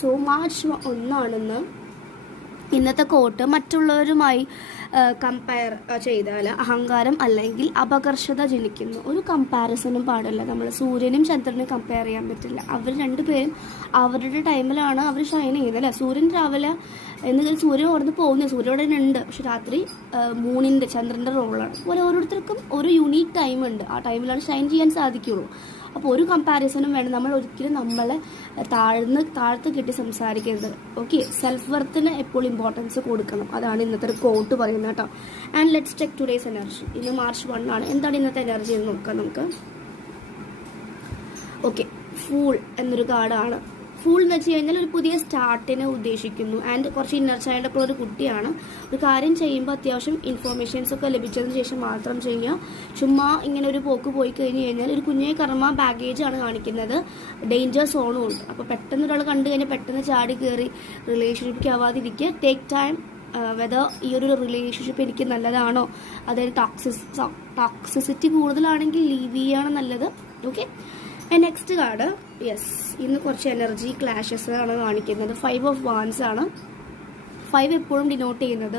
So March 1 ഇന്നത്തെ coat മറ്റുള്ളവരുമായി compare ചെയ്താൽ അഹങ്കാരം അല്ലെങ്കിൽ അപകർഷത ജനിക്കുന്നു. ഒരു കമ്പാരിസണും പാടില്ല. നമ്മൾ സൂര്യനും ചന്ദ്രനും കമ്പയർ ചെയ്യാൻ പറ്റില്ല. അവർ രണ്ടുപേരും അവരുടെ ടൈമിലാണ് അവർ ഷൈൻ ചെയ്യുന്നത് അല്ലേ. സൂര്യൻ രാവിലെ എന്തെങ്കിലും സൂര്യൻ ഓർന്ന് പോകുന്നത്, സൂര്യൻ അവിടെ ഉണ്ട്, പക്ഷെ രാത്രി മൂണിൻ്റെ ചന്ദ്രൻ്റെ റോളാണ്. അതുപോലെ ഓരോരുത്തർക്കും ഒരു യുണീക്ക് ടൈം ഉണ്ട്. ആ ടൈമിലാണ് ഷൈൻ ചെയ്യാൻ സാധിക്കുള്ളൂ. അപ്പോൾ ഒരു കമ്പാരിസണും വേണം. നമ്മൾ ഒരിക്കലും നമ്മളെ താഴ്ത്ത് കിട്ടി സംസാരിക്കരുത്. ഓക്കെ, സെൽഫ് വർത്തിന് എപ്പോഴും ഇമ്പോർട്ടൻസ് കൊടുക്കണം. അതാണ് ഇന്നത്തെ ഒരു കോട്ട് പറയുന്നത് കേട്ടോ. And let's check today's energy. ഇന്ന് മാർച്ച് 1 ആണ്. എന്താണ് ഇന്നത്തെ എനർജി എന്ന് നോക്കാം നമുക്ക്. ഓക്കെ, ഫൂൾ എന്നൊരു കാർഡാണ്. ഫൂൾ എന്ന് വെച്ച് കഴിഞ്ഞാൽ ഒരു പുതിയ സ്റ്റാർട്ടിനെ ഉദ്ദേശിക്കുന്നു. ആൻഡ് കുറച്ച് ഇന്നർ ചൈൽഡൊക്കെ ഉള്ള ഒരു കുട്ടിയാണ്. ഒരു കാര്യം ചെയ്യുമ്പോൾ അത്യാവശ്യം ഇൻഫോർമേഷൻസ് ഒക്കെ ലഭിച്ചതിന് ശേഷം മാത്രം ചെയ്യുക. ചുമ്മാ ഇങ്ങനെ ഒരു പോക്ക് പോയി കഴിഞ്ഞ് കഴിഞ്ഞാൽ ഒരു കുഞ്ഞെ കർമ്മ ബാഗേജ് ആണ് കാണിക്കുന്നത്. ഡേഞ്ചർ സോണും ഉണ്ട്. അപ്പോൾ പെട്ടെന്ന് ഒരാൾ കണ്ടു കഴിഞ്ഞാൽ പെട്ടെന്ന് ചാടി കയറി റിലേഷൻഷിപ്പ് ആവാതിരിക്കുക. ടേക്ക് ടൈം വെദർ ഈ ഒരു റിലേഷൻഷിപ്പ് എനിക്ക് നല്ലതാണോ, അതായത് ടോക്സിസിറ്റി കൂടുതലാണെങ്കിൽ ലീവ് ചെയ്യാണ് നല്ലത്. Okay, next card. യെസ്, ഇന്ന് കുറച്ച് എനർജി ക്ലാഷസ് ആണ് കാണിക്കുന്നത്. 5 of Wands ആണ്. 5 എപ്പോഴും ഡിനോട്ട് ചെയ്യുന്നത്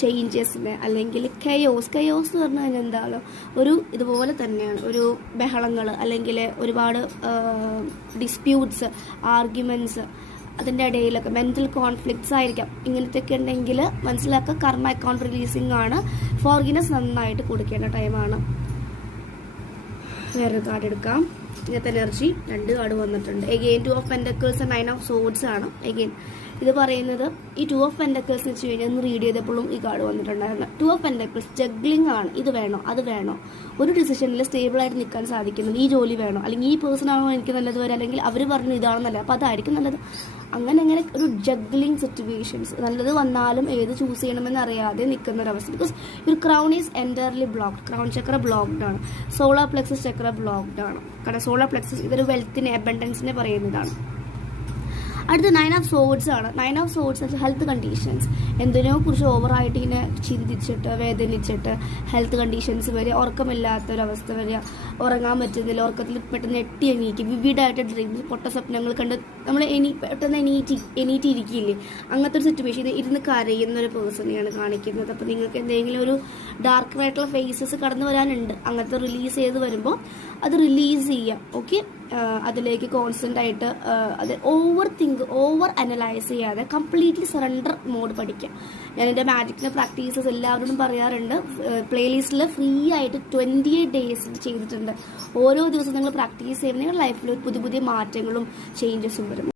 ചേഞ്ചസിന് അല്ലെങ്കിൽ കെയോസ് എന്ന് പറഞ്ഞു കഴിഞ്ഞാൽ എന്താണ്, ഒരു ഇതുപോലെ തന്നെയാണ്. ഒരു ബഹളങ്ങൾ അല്ലെങ്കിൽ ഒരുപാട് ഡിസ്പ്യൂട്ട്സ്, ആർഗ്യുമെൻറ്റ്സ്, അതിൻ്റെ ഇടയിലൊക്കെ മെൻ്റൽ കോൺഫ്ലിക്ട്സ് ആയിരിക്കാം. ഇങ്ങനത്തെയൊക്കെ ഉണ്ടെങ്കിൽ മനസ്സിലാക്കുക കർമ്മ അക്കൗണ്ട് റിലീസിങ് ആണ്. ഫോർഗിനെസ് നന്നായിട്ട് കൊടുക്കേണ്ട ടൈമാണ്. വേറൊരു കാർഡ് എടുക്കാം. ഇന്നത്തെ എനർജി 2 കാർഡ് വന്നിട്ടുണ്ട്. Again 2 of Pentacles and 9 of Swords ആണ്. എഗെയിൻ ഇത് പറയുന്നത് ഈ 2 of Pentacles എന്ന് വെച്ച് കഴിഞ്ഞാൽ ഒന്ന് റീഡ് ചെയ്തപ്പോഴും ഈ കാർഡ് വന്നിട്ടുണ്ടായിരുന്നു. 2 of Pentacles ജഗ്ലിംഗ് ആണ്. ഇത് വേണോ അത് വേണോ, ഒരു ഡിസിഷനിൽ സ്റ്റേബിളായിട്ട് നിൽക്കാൻ സാധിക്കുന്നത്. ഈ ജോലി വേണോ, അല്ലെങ്കിൽ ഈ പേഴ്സൺ ആണോ എനിക്ക് നല്ലത് വരെ, അല്ലെങ്കിൽ അവർ പറഞ്ഞു ഇതാണ് നല്ലത് അപ്പോൾ അതായിരിക്കും നല്ലത്. അങ്ങനെ ഒരു ജഗ്ലിംഗ് സിറ്റുവേഷൻസ്, നല്ലത് വന്നാലും ഏത് ചൂസ് ചെയ്യണമെന്ന് അറിയാതെ നിൽക്കുന്ന ഒരവസ്ഥ. Because your crown is entirely blocked. Crown Chakra blocked ആണ്. സോളാർ പ്ലെക്സസ് ചക്ര ബ്ലോക്ക്ഡ് ആണ്. കാരണം സോളാർ പ്ലെക്സസ് ഇതൊരു വെൽത്തിനെ അബണ്ടൻസിനെ പറയുന്നതാണ്. അടുത്ത 9 of Swords ആണ്. 9 of Swords ഹെൽത്ത് കണ്ടീഷൻസ്. എന്തിനോ കുറിച്ച് ഓവറായിട്ട് ഇങ്ങനെ ചിന്തിച്ചിട്ട് വേദനിച്ചിട്ട് ഹെൽത്ത് കണ്ടീഷൻസ് വരിക, ഉറക്കമില്ലാത്തൊരവസ്ഥ വരിക, ഉറങ്ങാൻ പറ്റുന്നില്ല, ഉറക്കത്തിൽ പെട്ടെന്ന് എട്ടി എണീക്കും, വിവിഡായിട്ട് ഡ്രീംസ്, പൊട്ട സ്വപ്നങ്ങൾ കണ്ട് നമ്മൾ പെട്ടെന്ന് എണീറ്റിരിക്കില്ലേ, അങ്ങനത്തെ ഒരു സിറ്റുവേഷൻ ഇരുന്ന് കരയുന്ന ഒരു പേഴ്സണെയാണ് കാണിക്കുന്നത്. അപ്പോൾ നിങ്ങൾക്ക് എന്തെങ്കിലും ഒരു ഡാർക്കായിട്ടുള്ള ഫേസസ് കടന്നു വരാനുണ്ട്. അങ്ങനത്തെ റിലീസ് ചെയ്ത് വരുമ്പോൾ അത് റിലീസ് ചെയ്യാം. ഓക്കെ, അതിലേക്ക് കോൺസ്റ്റൻ്റ് ആയിട്ട് അത് ഓവർ അനലൈസ് ചെയ്യാതെ കംപ്ലീറ്റ്ലി സറണ്ടർ മോഡ് പഠിക്കുക. ഞാൻ എൻ്റെ മാജിക്കിൻ്റെ പ്രാക്ടീസസ് എല്ലാവരോടും പറയാറുണ്ട്. പ്ലേലിസ്റ്റിൽ ഫ്രീ ആയിട്ട് 28 days ചെയ്തിട്ടുണ്ട്. ഓരോ ദിവസം നിങ്ങൾ പ്രാക്ടീസ് ചെയ്യുമ്പോൾ നിങ്ങളുടെ ലൈഫിൽ പുതിയ മാറ്റങ്ങളും ചേഞ്ചസും വരും.